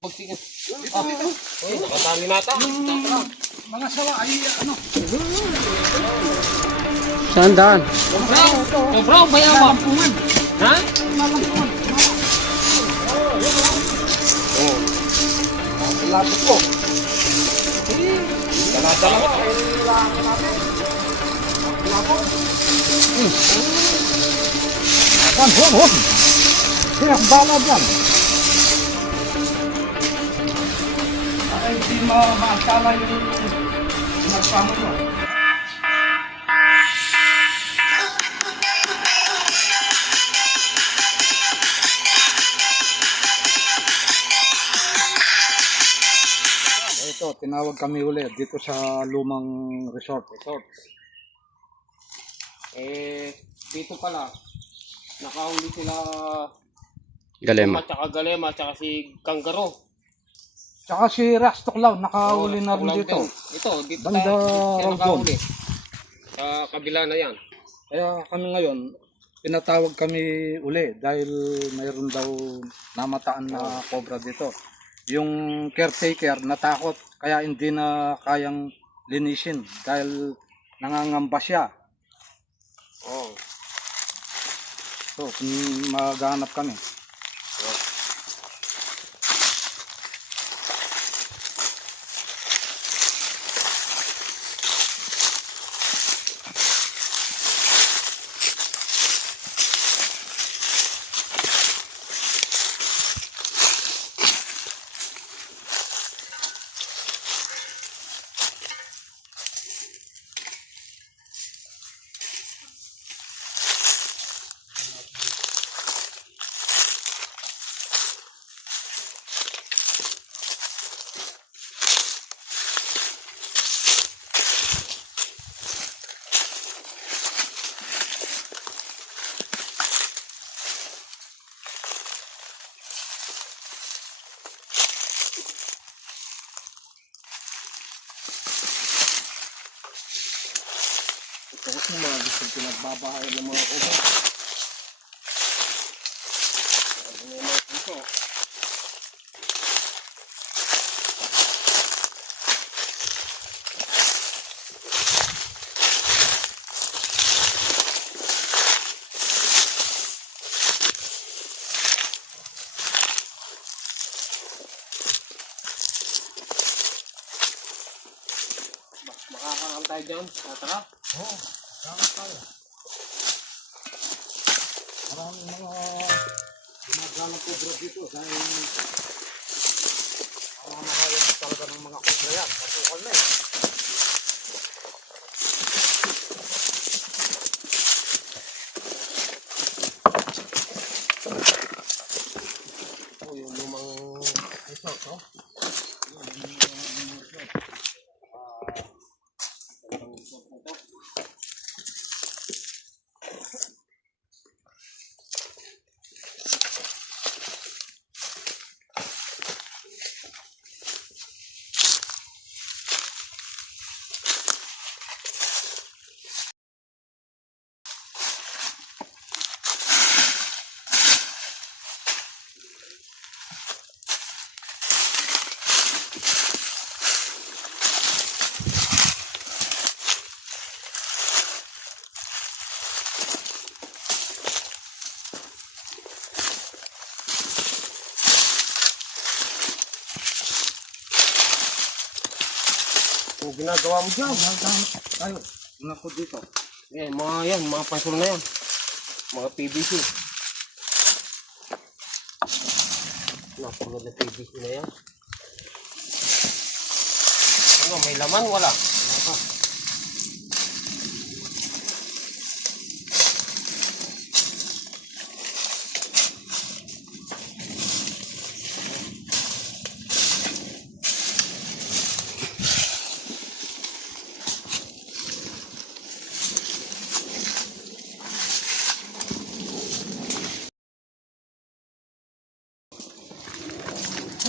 Dito. Nakatali nata. Mga sawa ay ano? Saan daan? Bro, bayawa. Lampungan. Ha? Lampungan. Oo. Lapit ko. Dala-dala mo. Huwag. Kaya bala dyan. Ay, hindi maasala yung nagsama mo. Ito, tinawag kami ulit dito sa lumang resort. Dito pala. Nakahuli sila Galema. at saka Galema at saka si Kanggaro. Tsaka si Rex Tuklaw, nakahuli na rin Tuklaw dito. din. Ito, dito Banda siya raw nakahuli. Sa kabila na yan. Kaya kami ngayon, pinatawag kami uli dahil mayroon daw namataan na cobra dito. Yung caretaker natakot kaya hindi na kayang linisin dahil nangangamba siya. Oh. So, maghanap kami. Ito kasi mga gusto pinagbabahay ng mga cobra. Ano yung mga puso? Makakaroon tayo dyan. Tara. Oo, hanap tayo. Maraming magalang cobra dito dahil mamahayag talaga ng mga cobra yan. Patukal na eh. Ito yung lumang resort, oh. Ang ginagawa mo dyan. Maghanap tayo. Una ko dito. Mga pansol na yan. Mga PVC. Napagod na PVC na yan. Ano, may laman? Wala. Wala pa.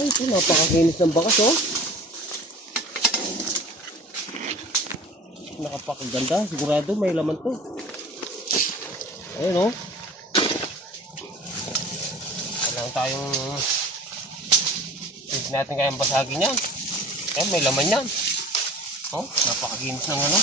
Ay, ito napakakinis ng bakas, oh. Napakaganda. Sigurado may laman to. Ayun, oh. Kailangan tayong Hindi natin kayang basagin yan. Eh, may laman yan. Oh, napakaginis ng ano.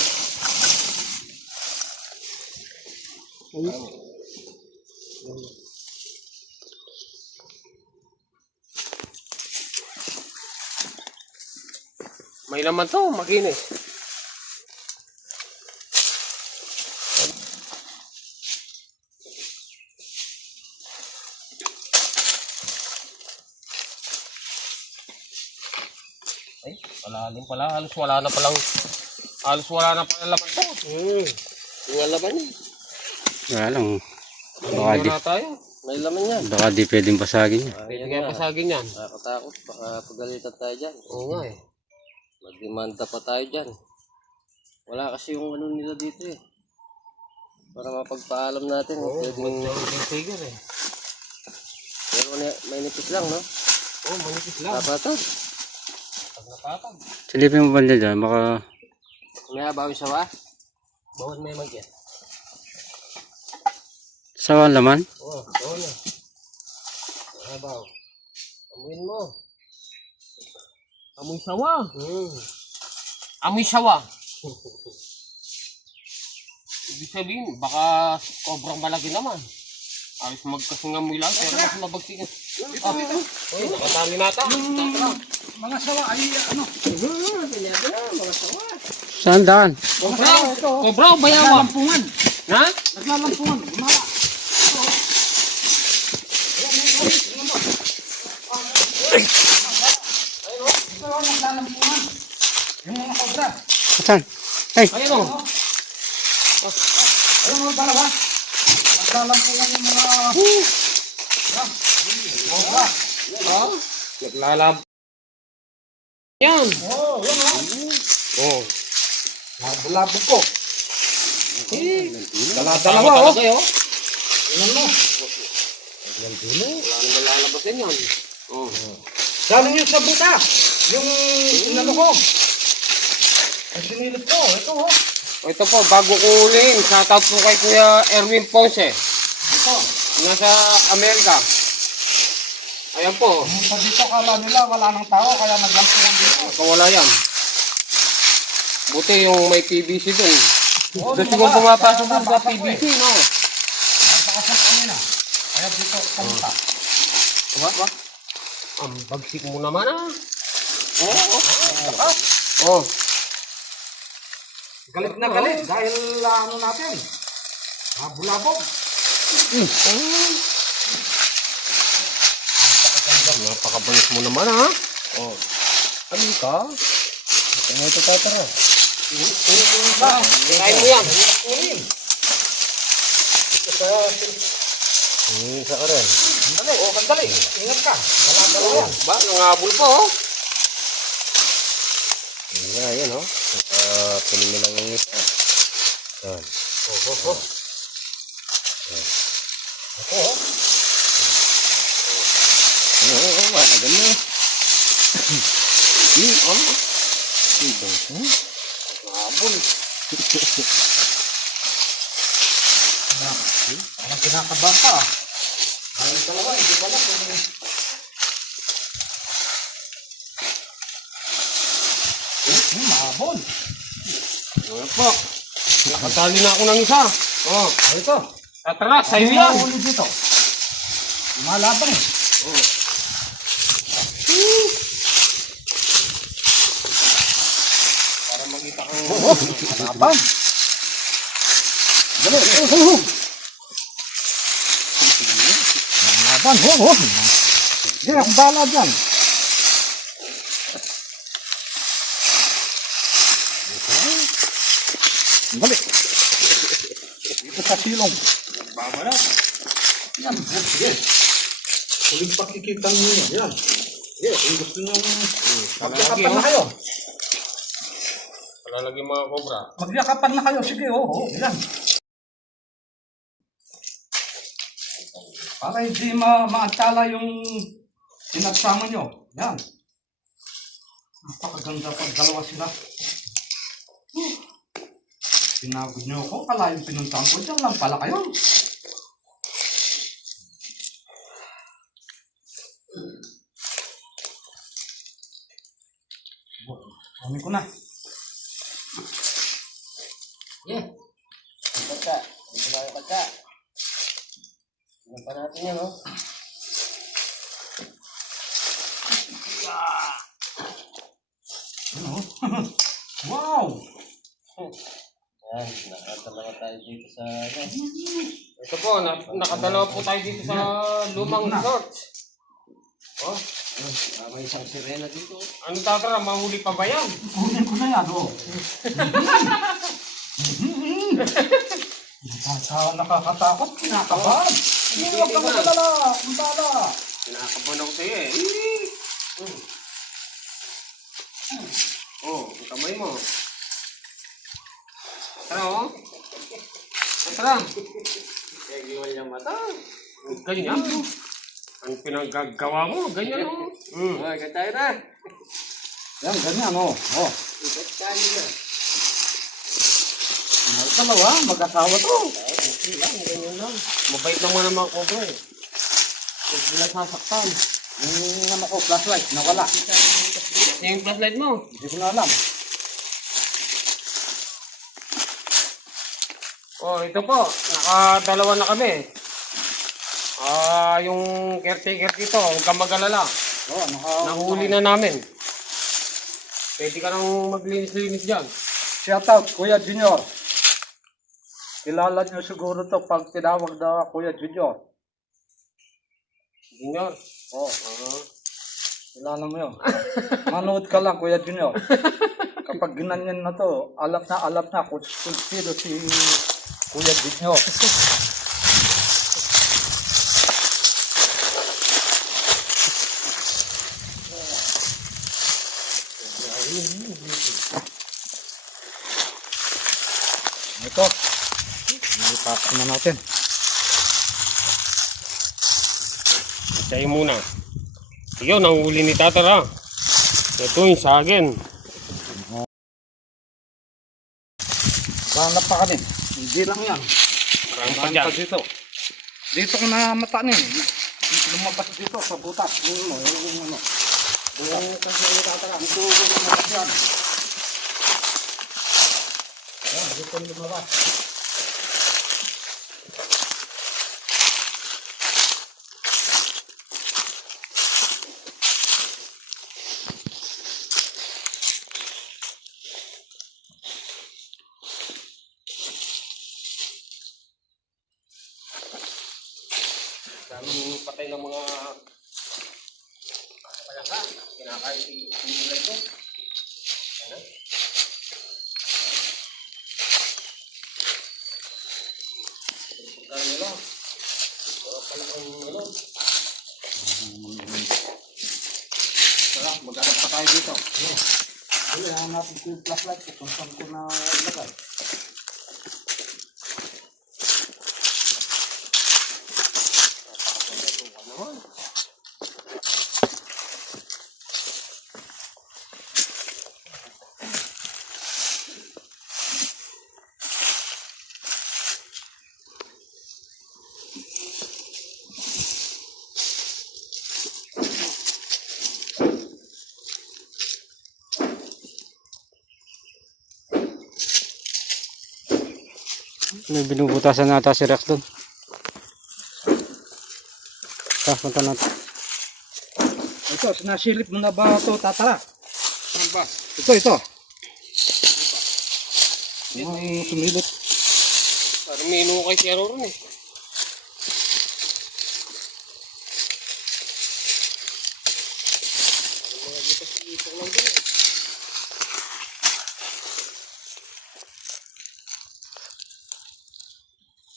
May laman to, makinis. Ay, malalim pala. Halos wala na palang laman to. Yung laman niya. Wala lang. Baka Hindi di, na tayo. May laman yan. baka di pwedeng basagin yan. Pwede kaya pasagin yan. Nakakatakot, baka pagalitan tayo dyan. Oo nga eh. Magdemanda pa tayo dyan. Wala kasi yung ano nila dito eh. Para mapagpaalam natin. Oo, Pwedeng, figure eh. pero may nipis lang, no? Oo, manipis lang. Kapatid, Pag napatag. Silipin mo banda dyan, baka may habaw yung sawa. Bawal may mag-get. sawan laman. Oo, bawal na. Habaw. Amuin mo. Amoy sawa. Amoy sawa. Ibig sabihin, baka sobrang malaki naman. Alis magkasing amoy lang, pero mas mabagsikin. Uy, nakatali nata. Mga sawa ay ano? Saan daan? Cobra o bayawa? Lampungan. Ha? Naglalampungan. Gumala. Naglalampungan. Yung mga kobra. Saan? Ay, Ayun o. Ayun mga dalawa. Naglalampungan yung mga kobra. Naglalab. Yan. Oo, yun o. Oh. Labog ko. Dalawa o. Kayo. Yan mo. Wala naman lalabasin yan. Oh. Galing yun sa buta. Yung inano ko. Ang sinilip ko. Ito o. Ito po, bago ko ulihin, shoutout po kay Kuya Erwin Ponce. Ito. Nasa Amerika. Ayan po. Sa dito kala nila wala nang tao kaya naglampungan dito. Kawala yan. Buti yung may PVC dun. Oo, Gusto kong pumapasok dun sa PVC, no? Napakasang kami na. Kaya dito pumunta. Ba? Ang bagsik mo naman, ah. Oh. Galit na galit dahil ano natin. Bulabog. Napakabayos mo naman, ha? Oh. Ano ka? Ano ito tatara? Kain mo yan. isa ka rin. Sandali, sandali. Ingat ka. Dala-dala yan. Ba? Nangabol po, oh. Yan, oh. Punin mo lang yung isa. Yan. Wala ganun. Nangabol. Parang kinakabahan ka. Dahil dalawa, hindi ba lang kung... Mahabol. Ano po? Nakatali na ako ng isa. Oh. Ito. Tatara, sa'yo yan. Ulit dito. Malaban eh. Para makita kang... Malaban. Dali. Malaban. Hindi, akong bala dyan. Dali. Dito sa silong. Babala. Yan. Sige. Huling pakikita niyo yan. Yan. Sige, kung gusto niyo magyakapan na kayo. Palalagay mga cobra. Magyakapan na kayo. Sige, oo. Yan. Para hindi maantala yung pinagsama nyo. Yan. Napakaganda pag dalawa sila. Pinagod nyo ako. Kala yung pinuntahan ko. Diyan lang pala kayo. Kunin ko na. Yeah. Ang pagka. Ito lang yung pagka. Tingnan pa natin yan, oh. Ano? Wow! Yan, nakatalawa tayo dito sa... Ito po, nakadalawa po tayo dito sa lumang resort. Oh, May isang sirena dito. ano tatara, mahuli pa ba yan? Kunin ko na yan, oh. Nakakatakot, kinakabahan. Hindi, huwag ka magalala. Kuntala. Kinakabahan ako sa'yo eh. Oh, ang kamay mo. Tara oh. Tara. Nagiwal yung mata. Ganyan. Ang pinagagawa mo, ganyan oh. Oh, ikot tayo na. Yan, ganyan, oh. Oh. Ikot tayo na. Dalawa, mag-asawa to. Ganyan lang. Mabait naman ang mga cobra eh. Huwag nila sasaktan. Yung ano ko, flashlight, nawala. Yung flashlight mo. Hindi ko na alam. Oh, ito po. Nakadalawa na kami. Yung caretaker dito, huwag kang mag-alala. Oh, Nahuli na namin. Pwede ka nang maglinis-linis dyan. Shout out, Kuya Junior. Kilala niyo siguro to pag tinawag na Kuya Junior. Junior. Oh, kilala mo yun. Manood ka lang, Kuya Junior. Kapag ginanyan na to, alam na kung sino si Kuya Junior. Ito, ipasok na natin. Sa'yo muna. Ikaw, nahuli ni Tatara. Ito yung sa akin. Hanap pa kami. Hindi lang yan. Marami pa Hanap dyan. pa dito. Dito ko na matanin. Lumabas dito sa butas. Yung ano. Yung kasi yung tatara. Ito yung lumabas yan. Ayan, dito yung lumabas. Daming patay ng mga palangka. Kinakain si Mula ito. Ano? Pagkain nila. Palakang ano. Tara, mag-arap pa tayo dito. Kailangan natin ko yung flashlight kung saan ko na ilagay. May binubutasan nata si Rex doon. Punta natin. Ito, sinasilip mo na ba ito, tatara? Ano ba? Ito. Sumilip. Parang may inukay si Aroron eh.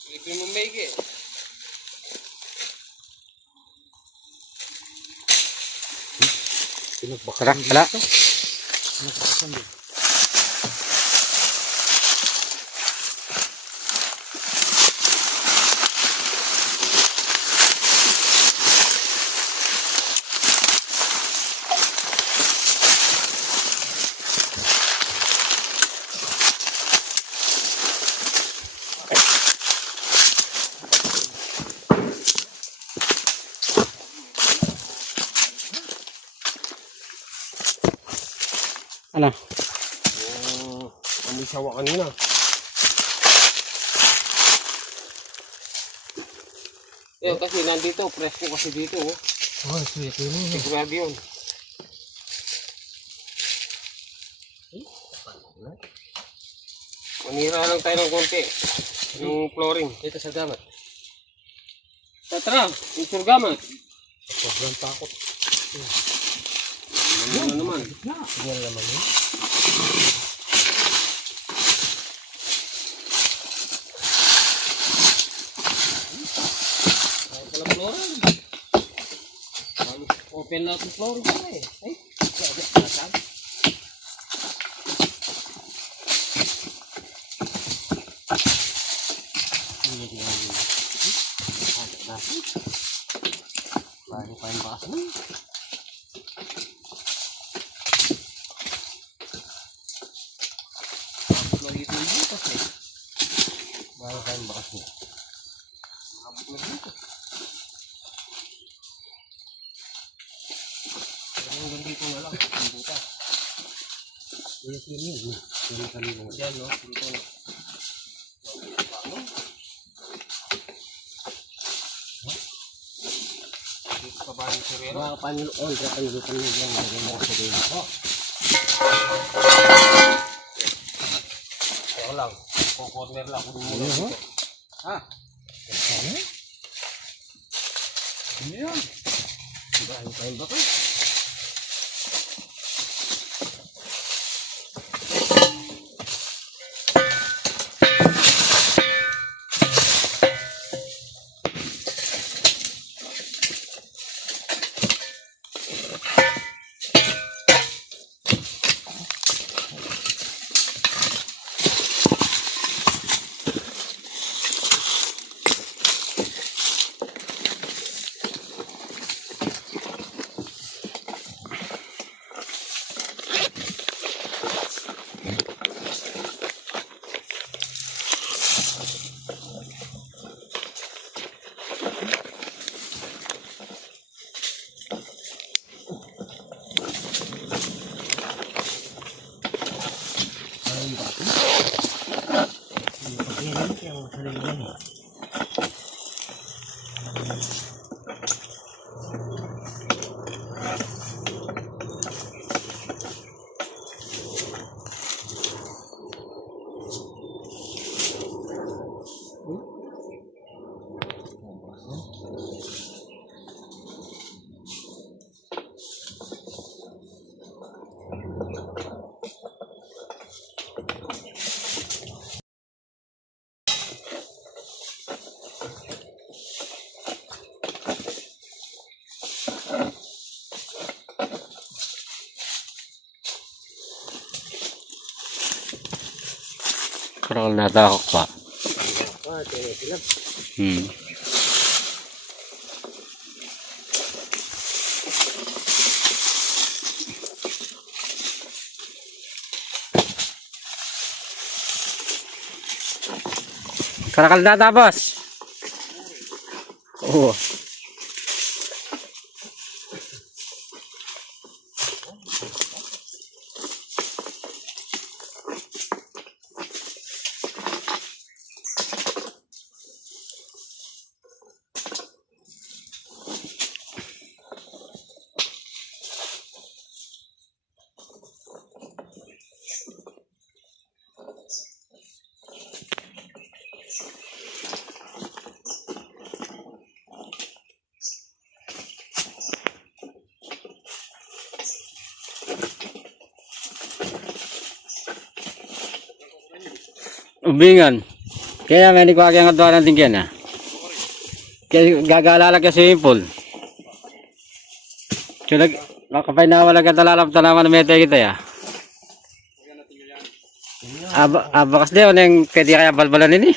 Silipin mo maigi eh. Tara, wala. Ano? Yung amoy sawa kanina. Eh, kasi nandito, presko kasi dito. Oh. Oh, sweet yun. Sigurado yun. Manira lang tayo ng konti. Yung flooring. Dito sa gamat. Tara, yung surgaman. Sobrang takot. Ano naman? Yan naman yun. Ay, pala flooring. Open natin flooring pa eh. Ay, grabe. Nasaan? Bago pa yung bakas mo. Tapos nalito yung butas eh. Bago pa yung bakas mo. Abot na dito. Pero hanggang dito na lang. Yung butas. Yes, yun. Hindi kami mo. Diyan no, dito na. Dito pa ba yung sirero? Mga Panginoon, kaya panulutan mo yan. Maganda ka sa dito. Ako lang. Corner lang. Kunin mo lang dito. Ha? Ano yun? Bago pa yung bakas. Parang natakot pa. Hmm. Karakal na tapos. Oo. Ubingan. Kaya may nikuha kaya nga doon natin kaya na. Kaya gagalala ka swimming pool. Chulag, makapay na wala ka talalap tanaman na metay kita ya. Bakas din, ano yung pwede kaya balbalan ini?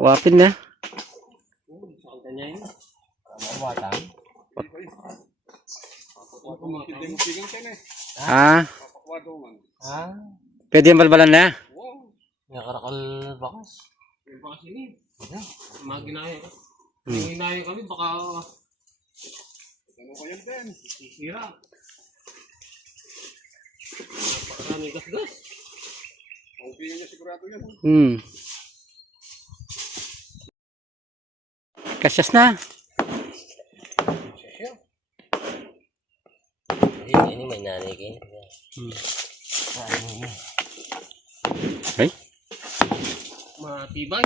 Wapin na. Ha? Pwede yung balbalan na? Nakarakal bakas. Yung bakas ini. Mga ginaya ko. Yung ginaya kami baka... Ano ko yan din? Sisira. Marami gas-gas. Kasyas na. Ini may nanay kayo. Ay, Matibay.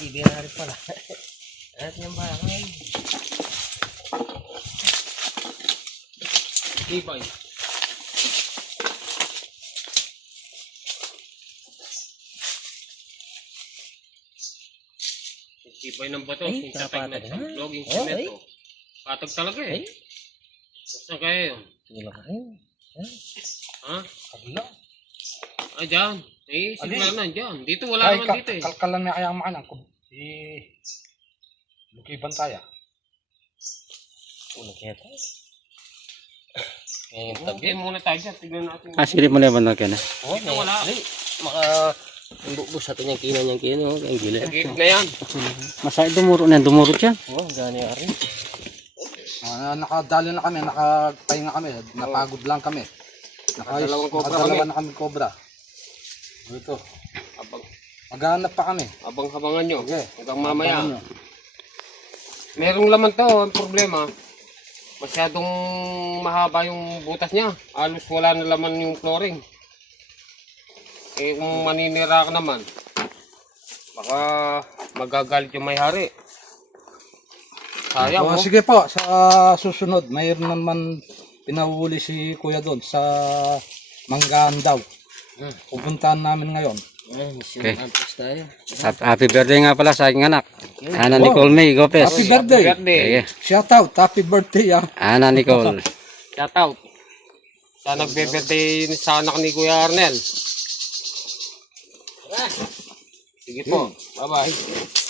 Hindi na rin pala. At yung bakay. Matibay. Matibay ng bato. Ay, Sintatag na napatag sa na. vlogging Oh, cemento. Patag talaga eh. Saan kaya yun? Wala ka rin. Ha? Kabila. Ah, dyan. Eh, Ali. sigla na dyan. Dito wala naman dito eh. Kalkalan na kaya ang makanang ko. Lukiban tayo. Ulo kaya tayo. Ngayon tabi. Okay, muna tayo dyan. Tignan natin. silip mo na yung bandang yan. Oh, Dito wala. Ali, maka... Bubus natin yung kinan yung kino. Ang gila. Sa gilid na yan. Masaya dumuro na, dumurot yan. Oh, gani ka rin. Nakadalo na kami, nakapahinga kami, napagod lang kami. Nakadalawang cobra Nakadalawa kami. na kami cobra. Ito, Abang, maghanap pa kami. abang-habangan nyo. Sige. Hanggang mamaya. Abangan nyo. Merong laman to. Ang problema, masyadong mahaba yung butas niya. Halos wala na laman yung flooring. Eh kung maninira ka naman, baka magagalit yung may-hari. Sayang Oh, mo. sige po, sa susunod, mayroon naman pinahuli si Kuya doon sa Manggaan daw. Pupuntahan namin ngayon. Mission Okay. Antos tayo. Happy birthday nga pala sa aking anak. Ana Nicole May Gopes. Happy birthday! Sige. Shout out, happy birthday ah! Ana Nicole. Shout out. Sa nagbe-birthday sa anak ni Kuya Arnel. Sige po. Bye-bye.